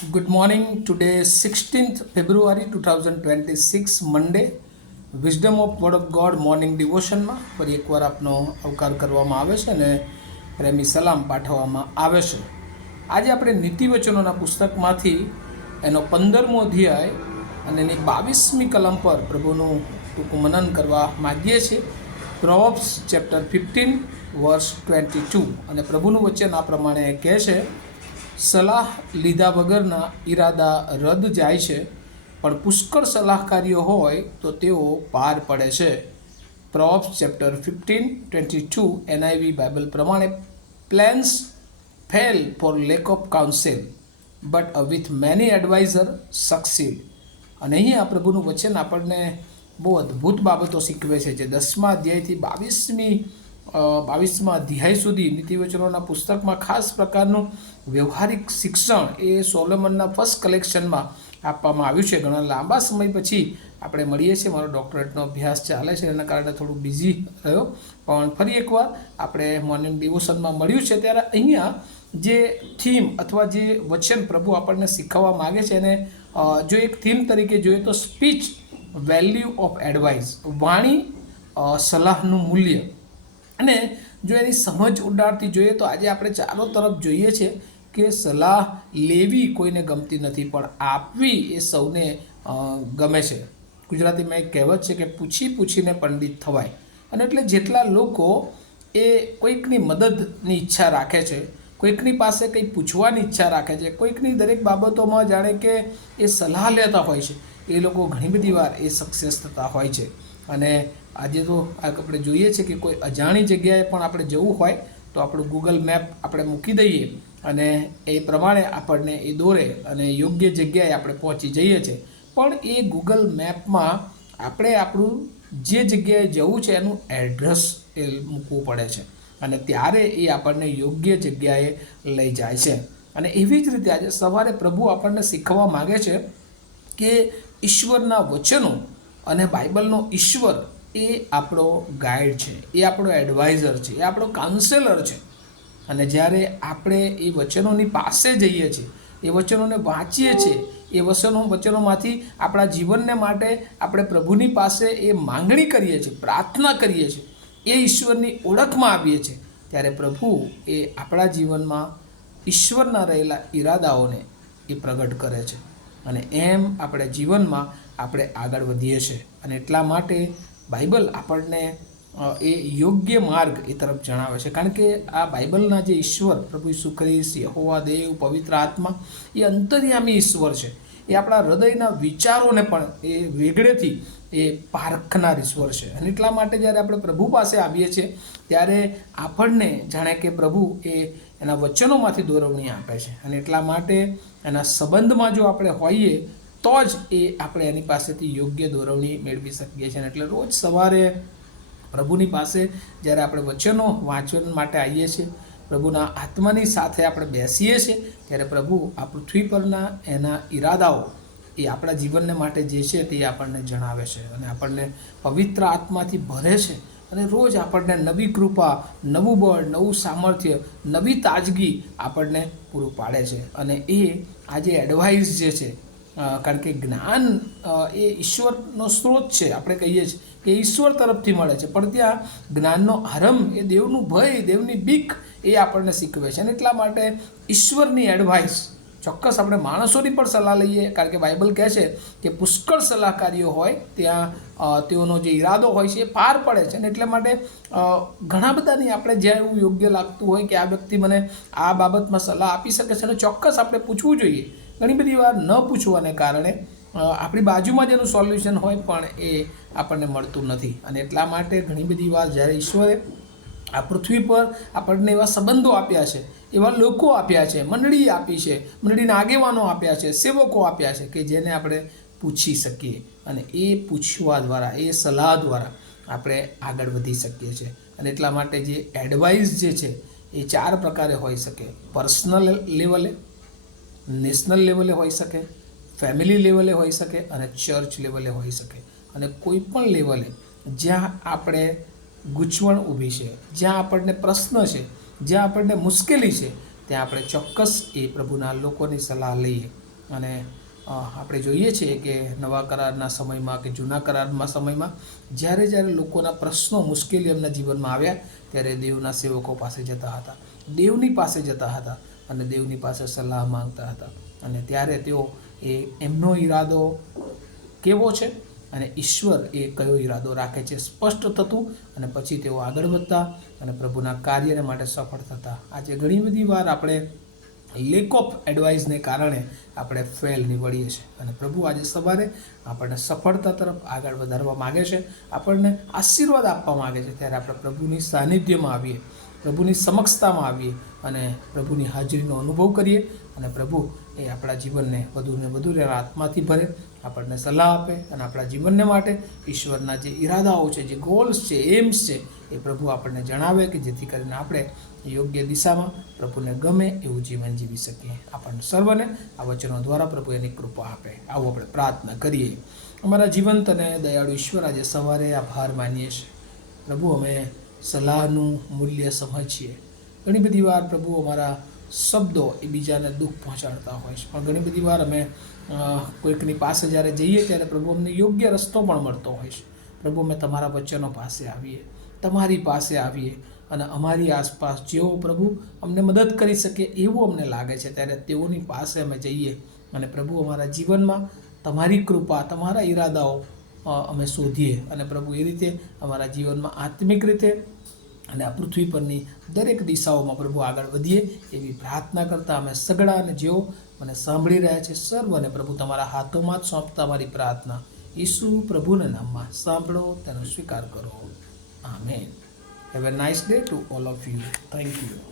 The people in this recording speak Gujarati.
Good morning. Today, 16th February 2026, Monday. Wisdom of word of God morning ડિવોશનમાં ફરી એકવાર આપનો આવકાર કરવામાં આવે છે અને પ્રેમી સલામ પાઠવવામાં આવે છે. આજે આપણે નીતિવચનોના પુસ્તકમાંથી એનો 15મો અધ્યાય અને એની 22મી કલમ પર પ્રભુનું ટૂંકું મનન કરવા માગીએ છીએ. પ્રોવર્બ્સ ચેપ્ટર 15 વર્સ 22 અને પ્રભુનું વચન આ પ્રમાણે કહે છે, સલાહ લીધા વગરના ઈરાદા રદ જાય છે, પણ પુષ્કળ સલાહકારીઓ હોય તો તેઓ પાર પડે છે. પ્રોવર્બ્સ ચેપ્ટર 15:22 NIV બાઇબલ પ્રમાણે, plans fail for lack of counsel, but with many adviser succeed. અને અહીં આ પ્રભુનું વચન આપણને બહુ અદ્ભુત બાબતો શીખવે છે. જે 10મા અધ્યાયથી 22મા અધ્યાય સુધી નીતિવચનોના પુસ્તકમાં ખાસ પ્રકારનું વ્યવહારિક શિક્ષણ એ સોલોમનના ફર્સ્ટ કલેક્શનમાં આપવામાં આવ્યું છે. ઘણા લાંબા સમય પછી આપણે મળીએ છીએ. મારો ડૉક્ટરેટનો અભ્યાસ ચાલે છે, એના કારણે થોડું બિઝી રહ્યો, પણ ફરી એકવાર આપણે મોર્નિંગ ડિવોશનમાં મળ્યું છે. ત્યારે અહીંયા જે થીમ અથવા જે વચન પ્રભુ આપણને શીખવવા માગે છે એને જો એક થીમ તરીકે જોઈએ તો સ્પીચ વેલ્યુ ઓફ એડવાઇસ, વાણી સલાહનું મૂલ્ય. અને જો એની સમજ ઉડાડતી જોઈએ તો આજે આપણે ચારો તરફ જોઈએ છે કે સલાહ લેવી કોઈને ગમતી નથી, પણ આપવી એ સૌને ગમે છે. ગુજરાતીમાં એક કહેવત છે કે પૂછી પૂછીને પંડિત થવાય. અને એટલે જેટલા લોકો એ કોઈકની મદદની ઈચ્છા રાખે છે, કોઈકની પાસે કંઈ પૂછવાની ઈચ્છા રાખે છે, કોઈકની દરેક બાબતોમાં જાણે કે એ સલાહ લેતા હોય છે, એ લોકો ઘણી બધી વાર એ સક્સેસ થતા હોય છે. અને આજે તો આપણે જોઈએ છીએ કે કોઈ અજાણી જગ્યાએ પણ આપણે જવું હોય તો આપણું ગૂગલ મેપ આપણે મૂકી દઈએ અને એ પ્રમાણે આપણને એ દોરે અને યોગ્ય જગ્યાએ આપણે પહોંચી જઈએ છીએ. પણ એ ગૂગલ મેપમાં આપણે આપણું જે જગ્યાએ જવું છે એનું એડ્રેસ એ મૂકવું પડે છે અને ત્યારે એ આપણને યોગ્ય જગ્યાએ લઈ જાય છે. અને એવી જ રીતે આજે સવારે પ્રભુ આપણને શીખવવા માગે છે કે ઈશ્વરના વચનો અને બાઇબલનો ઈશ્વર એ આપણો ગાઈડ છે, એ આપણો એડવાઇઝર છે, એ આપણો કાઉન્સેલર છે. અને જ્યારે આપણે એ વચનોની પાસે જઈએ છીએ, એ વચનોને વાંચીએ છીએ, એ વચનોમાંથી આપણા જીવનને માટે આપણે પ્રભુની પાસે એ માંગણી કરીએ છીએ, પ્રાર્થના કરીએ છીએ, એ ઈશ્વરની ઓળખમાં આવીએ છીએ, ત્યારે પ્રભુ એ આપણા જીવનમાં ઈશ્વરના રહેલા ઈરાદાઓને એ પ્રગટ કરે છે. અને એમ આપણે જીવનમાં આપણે આગળ વધીએ છીએ. અને એટલા માટે બાઇબલ આપણને એ યોગ્ય માર્ગ એ તરફ જણાવે છે. કારણ કે આ બાઇબલના જે ઈશ્વર પ્રભુ ઈસુ ખ્રિસ્ત, યહોવા દેવ, પવિત્ર આત્મા એ અંતર્યામી ઈશ્વર છે. એ આપણા હૃદયના વિચારોને પણ એ વેગળેથી એ પારખનાર ઈશ્વર છે. અને એટલા માટે જ્યારે આપણે પ્રભુ પાસે આવીએ છીએ ત્યારે આપણને જાણે કે પ્રભુ એ એના વચનોમાંથી દોરવણી આપે છે. અને એટલા માટે એના સંબંધમાં જો આપણે હોઈએ તો જ એ આપણે એની પાસેથી યોગ્ય દોરવણી મેળવી શકીએ છીએ. એટલે રોજ સવારે પ્રભુની પાસે જ્યારે આપણે વચનો વાંચન માટે આવીએ છીએ, પ્રભુના આત્માની સાથે આપણે બેસીએ છીએ, ત્યારે પ્રભુ આ પૃથ્વી પરના એના ઈરાદાઓ એ આપણા જીવનને માટે જે છે તે આપણને જણાવે છે અને આપણને પવિત્ર આત્માથી ભરે છે. અને રોજ આપણને નવી કૃપા, નવું બળ, નવું સામર્થ્ય, નવી તાજગી આપણને પૂરું પાડે છે. અને એ આજે એડવાઇસ જે છે, કારણ કે જ્ઞાન એ ઈશ્વરનો સ્ત્રોત છે. આપણે કહીએ છીએ કે ઈશ્વર તરફથી મળે છે, પણ ત્યાં જ્ઞાનનો આરંભ એ દેવનું ભય, દેવની બીક એ આપણને શીખવે છે. અને એટલા માટે ઈશ્વરની એડવાઇસ, ચોક્કસ આપણે માણસોની પણ સલાહ લઈએ, કારણ કે બાઇબલ કહે છે કે પુષ્કળ સલાહકારીઓ હોય ત્યાં તેઓનો જે ઈરાદો હોય છે એ પાર પડે છે. અને એટલા માટે ઘણા બધાની આપણે જ્યાં એવું યોગ્ય લાગતું હોય કે આ વ્યક્તિ મને આ બાબતમાં સલાહ આપી શકે છે, અને ચોક્કસ આપણે પૂછવું જોઈએ. ઘણી બધી વાર ન પૂછવાને કારણે આપણી બાજુમાં જ એનું સોલ્યુશન હોય પણ એ આપણને મળતું નથી. અને એટલા માટે ઘણી બધી વાર જ્યારે ઈશ્વરે આ પૃથ્વી પર આપણને એવા સંબંધો આપ્યા છે, એવા લોકો આપ્યા છે, મંડળી આપી છે, મંડળીના આગેવાનો આપ્યા છે, સેવકો આપ્યા છે કે જેને આપણે પૂછી શકીએ. અને એ પૂછવા દ્વારા, એ સલાહ દ્વારા આપણે આગળ વધી શકીએ છીએ. અને એટલા માટે જે એડવાઇસ જે છે એ 4 પ્રકારે હોઈ શકે. પર્સનલ લેવલે, નેશનલ લેવલે હોઈ શકે, ફેમિલી લેવલે હોઈ શકે અને ચર્ચ લેવલે હોઈ શકે. અને કોઈ પણ લેવલે જ્યાં આપણે ગૂંચવણ ઊભી છે, જ્યાં આપણને પ્રશ્ન છે, જ્યાં આપણને મુશ્કેલી છે, ત્યાં આપણે ચોક્કસ એ પ્રભુના લોકોની સલાહ લઈએ અને આપણે જોઈએ છીએ કે નવા કરારના સમયમાં કે જૂના કરારના સમયમાં જ્યારે લોકોના પ્રશ્નો મુશ્કેલી એમના જીવનમાં આવ્યા ત્યારે દેવના સેવકો પાસે જતા હતા, દેવની પાસે જતા હતા અને દેવની પાસે સલાહ માંગતા હતા. અને ત્યારે તેઓ એમનો ઈરાદો કેવો છે અને ઈશ્વર એ કયો ઈરાદો રાખે છે સ્પષ્ટ થતું અને પછી તેઓ આગળ વધતા અને પ્રભુના કાર્યને માટે સફળ થતા. આજે ઘણી બધી વાર આપણે લેક ઓફ એડવાઇસને કારણે આપણે ફેલ નીવડીએ છીએ અને પ્રભુ આજે સવારે આપણને સફળતા તરફ આગળ વધારવા માગે છે, આપણને આશીર્વાદ આપવા માગે છે. ત્યારે આપણે પ્રભુની સાનિધ્યમાં આવીએ, પ્રભુની સમક્ષતામાં આવીએ અને પ્રભુની હાજરીનો અનુભવ કરીએ અને પ્રભુ એ આપણા જીવનને વધુને વધુ આત્માથી ભરે, આપણને સલાહ આપે અને આપણા જીવનને માટે ઈશ્વરના જે ઈરાદાઓ છે, જે ગોલ્સ છે, એમ્સ છે, એ પ્રભુ આપણને જણાવે કે જેથી કરીને આપણે યોગ્ય દિશામાં પ્રભુને ગમે એવું જીવન જીવી શકીએ. આપણને સર્વને આ વચનો દ્વારા પ્રભુ એની કૃપા આપે. આવું આપણે પ્રાર્થના કરીએ. અમારા જીવંત અને દયાળુ ઈશ્વર, આજે સવારે આભાર માનીએ છીએ પ્રભુ. અમે સલાહનું મૂલ્ય સમજીએ. ઘણી બધી વાર પ્રભુ અમારા શબ્દો એ બીજાને દુઃખ પહોંચાડતા હોય છે, પણ ઘણી બધી વાર અમે કોઈકની પાસે જ્યારે જઈએ ત્યારે પ્રભુ અમને યોગ્ય રસ્તો પણ મળતો હોય છે. પ્રભુ અમે તમારા વચનો પાસે આવીએ, તમારી પાસે આવીએ અને અમારી આસપાસ જેઓ પ્રભુ અમને મદદ કરી શકે એવું અમને લાગે છે ત્યારે તેઓની પાસે અમે જઈએ અને પ્રભુ અમારા જીવનમાં તમારી કૃપા, તમારા ઈરાદાઓ અમે શોધીએ અને પ્રભુ એ રીતે અમારા જીવનમાં આત્મિક રીતે અને આ પૃથ્વી પરની દરેક દિશાઓમાં પ્રભુ આગળ વધીએ એવી પ્રાર્થના કરતાં અમે સગડા અને જેઓ મને સાંભળી રહ્યા છે સર્વને પ્રભુ તમારા હાથોમાં જ સોંપતા મારી પ્રાર્થના ઈસુ પ્રભુના નામમાં સાંભળો, તેનો સ્વીકાર કરો. Amen. Have a nice day to all of you. Thank you.